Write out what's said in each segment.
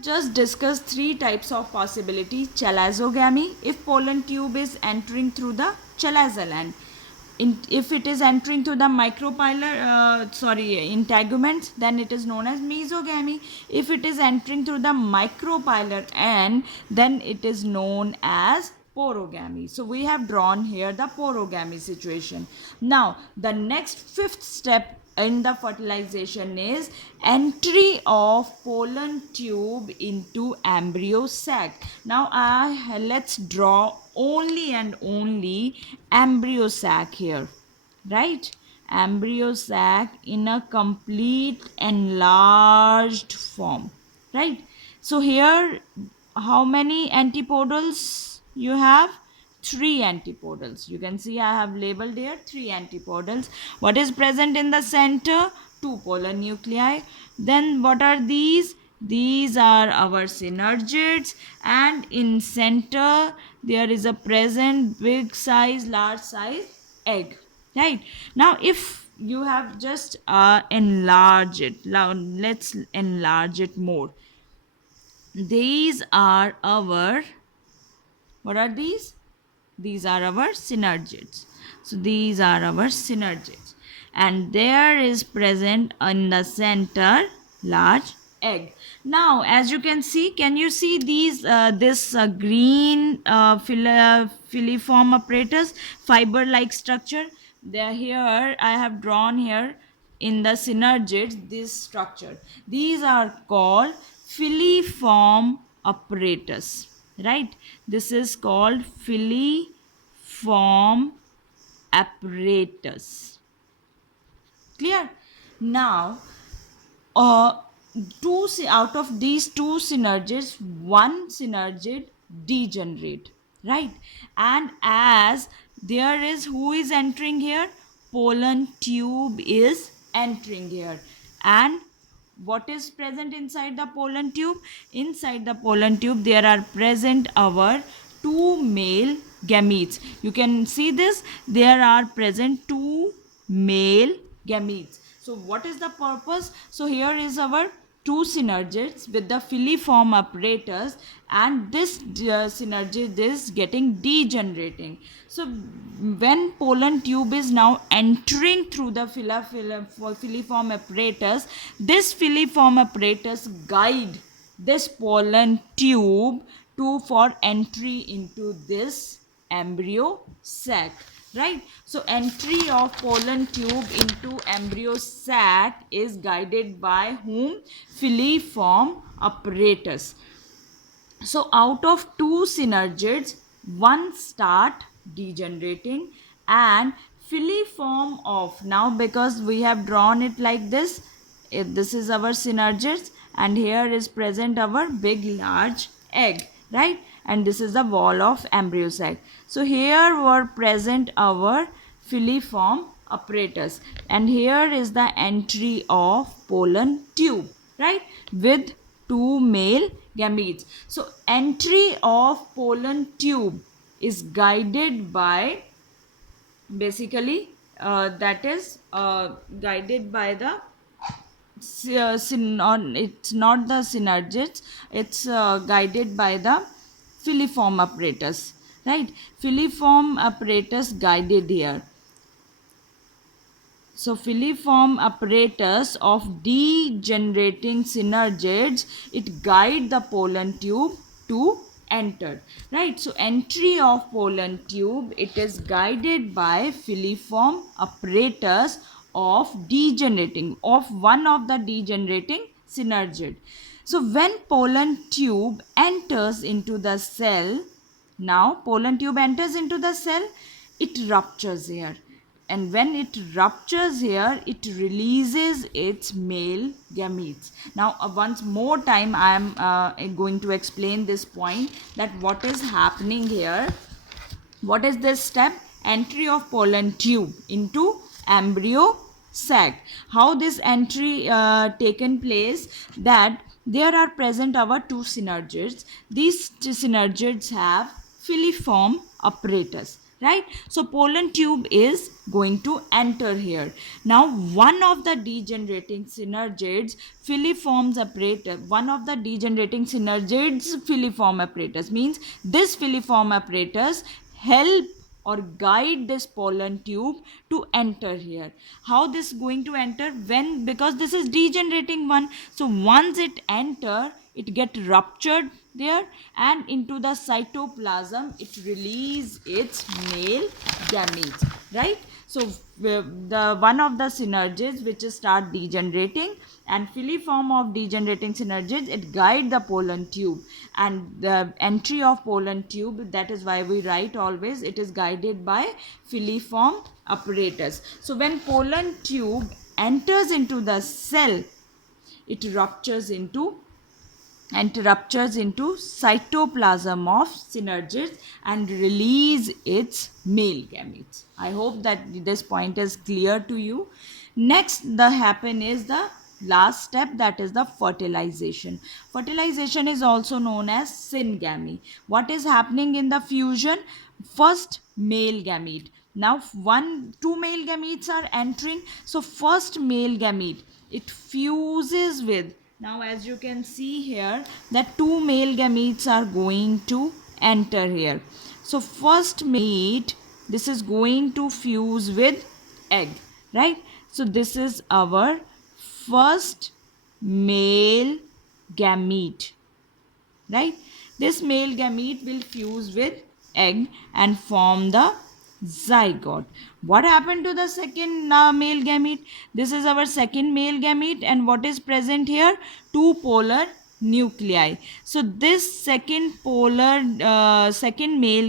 Just discuss three types of possibility. Chalazogamy, if pollen tube is entering through the chalazal end. If it is entering through the integuments, then it is known as mesogamy. If it is entering through the micropylar end, then it is known as porogamy. So we have drawn here the porogamy situation. Now the next fifth step in the fertilization is entry of pollen tube into embryo sac. Now let's draw only and only embryo sac here, right? Embryo sac in a complete enlarged form, right? So here how many antipodals you have? Three antipodals. You can see I have labeled here three antipodals. What is present in the center? Two polar nuclei. Then what are these? These are our synergids, and in center there is a present big size, large size egg, right? Now if you have just enlarge it, now let's enlarge it more. These are our, what are these? These are our synergids. So these are our synergids, and there is present in the center large egg. Now as you can see, can you see these this green filiform apparatus, fiber like structure? There, here I have drawn here in the synergids this structure. These are called filiform apparatus, right? This is called filiform apparatus. Clear? Now two out of these two synergids, one synergid degenerate, right? And as there is, who is entering here? Pollen tube is entering here. And what is present inside the pollen tube? Inside the pollen tube there are present our two male gametes. You can see this, there are present two male gametes. So what is the purpose? So here is our two synergids with the filiform apparatus, and this synergid is getting degenerating. So when pollen tube is now entering through the filiform apparatus, this filiform apparatus guide this pollen tube to for entry into this embryo sac, right? So entry of pollen tube into embryo sac is guided by whom? Filiform apparatus. So out of two synergids, one start degenerating, and filiform of, now because we have drawn it like this, this is our synergids, and here is present our big large egg, right? And this is the wall of embryo sac. So here were present our filiform apparatus, and here is the entry of pollen tube, right, with two male gametes. So entry of pollen tube is guided by, basically that is guided by the it's not the synergids, it's guided by the filiform apparatus, right? Filiform apparatus guided here. So filiform apparatus of degenerating synergids, it guide the pollen tube to enter, right? So entry of pollen tube, it is guided by filiform apparatus of degenerating, of one of the degenerating synergid. So when pollen tube enters into the cell, now pollen tube enters into the cell, it ruptures here, and when it ruptures here, it releases its male gametes. Now once more time I am going to explain this point, that what is happening here. What is this step? Entry of pollen tube into embryo sac. How this entry taken place? That there are present our two synergids. These two synergids have filiform apparatus, right? So pollen tube is going to enter here. Now one of the degenerating synergids filiform apparatus, one of the degenerating synergids filiform apparatus means this filiform apparatus help or guide this pollen tube to enter here. How this going to enter? When, because this is degenerating one, so once it enter, it get ruptured there, and into the cytoplasm it release its male gametes, right? So the one of the synergids which start degenerating, and filiform of degenerating synergids, it guide the pollen tube, and the entry of pollen tube, that is why we write always it is guided by filiform apparatus. So when pollen tube enters into the cell, it ruptures into cytoplasm of synergids and release its male gametes. I hope that this point is clear to you. Next, the happen is the last step, that is the fertilization. Fertilization is also known as syngamy. What is happening in the fusion? First male gamete. Now two male gametes are entering. So first male gamete, it fuses with, now as you can see here that two male gametes are going to enter here. So first mate, this is going to fuse with egg, right? So this is our first male gamete, right? This male gamete will fuse with egg and form the zygote. What happened to the second male gamete? This is our second male gamete, and what is present here? Two polar nuclei. So this second male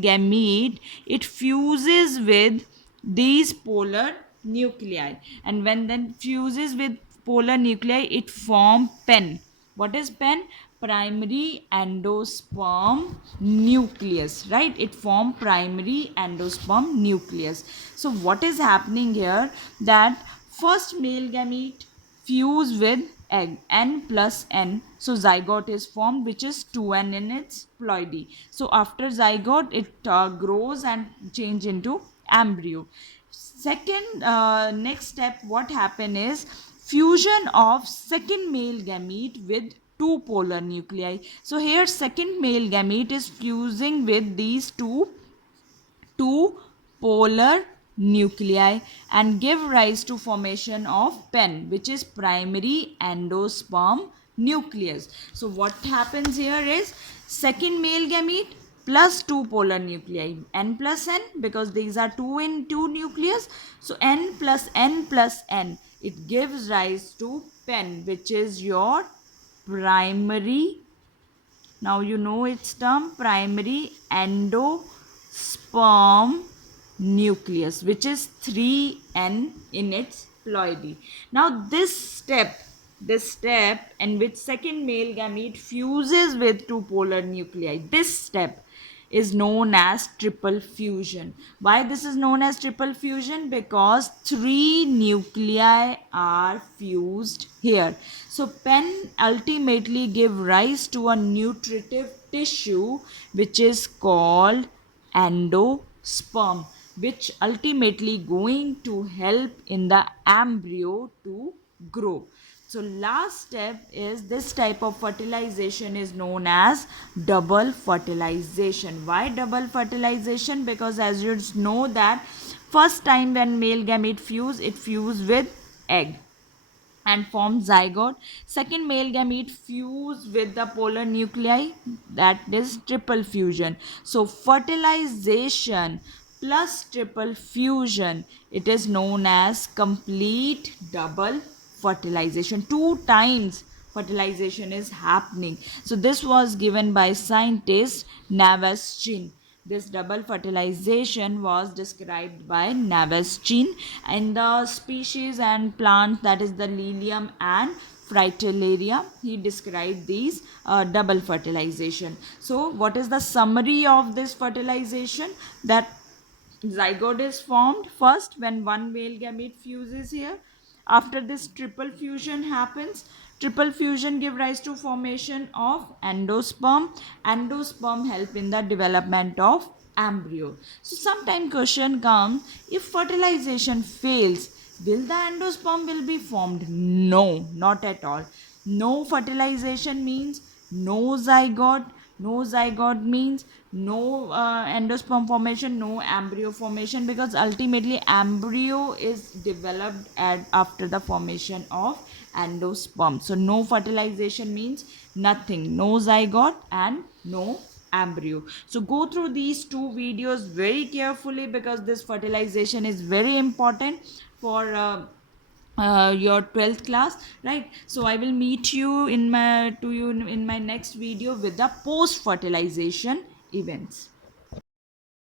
gamete, it fuses with these polar nuclei, and when then fuses with polar nuclei, it form pen. What is pen? Primary endosperm nucleus, right? It form primary endosperm nucleus. So what is happening here? That first male gamete fuse with egg, n plus n, so zygote is formed, which is 2n in its ploidy. So after zygote, it grows and change into embryo. Second, next step, what happen is fusion of second male gamete with two polar nuclei. So here second male gamete is fusing with these two polar nuclei and give rise to formation of pen, which is primary endosperm nucleus. So what happens here is second male gamete plus two polar nuclei, n plus n, because these are two in two nucleus, so n plus n plus n, it gives rise to pen, which is your primary, now you know its term, primary endosperm nucleus, which is 3n in its ploidy. Now this step in which second male gamete fuses with two polar nuclei, this step is known as triple fusion. Why this is known as triple fusion? Because three nuclei are fused here. So pen ultimately give rise to a nutritive tissue which is called endosperm, which ultimately going to help in the embryo to grow. So last step is this type of fertilization is known as double fertilization. Why double fertilization? Because as you know that first time when male gamete fuse, it fuse with egg and form zygote. Second male gamete fuse with the polar nuclei, that is triple fusion. So fertilization plus triple fusion, it is known as complete double fertilization. Two times fertilization is happening. So this was given by scientist Navas-Chin. This double fertilization was described by Navas-Chin in the species and plants, that is the Lilium and Fritillaria. He described these double fertilization. So what is the summary of this fertilization? That zygote is formed first when one male gamete fuses here. After this triple fusion happens, triple fusion give rise to formation of endosperm. Endosperm help in the development of embryo. So sometime question comes, if fertilization fails, will the endosperm will be formed? No, not at all. No fertilization means no zygote. No zygote means no endosperm formation, no embryo formation, because ultimately embryo is developed after the formation of endosperm. So no fertilization means nothing, no zygote and no embryo. So go through these two videos very carefully, because this fertilization is very important for your 12th class, right? So I will meet you in my next video with the post fertilization events.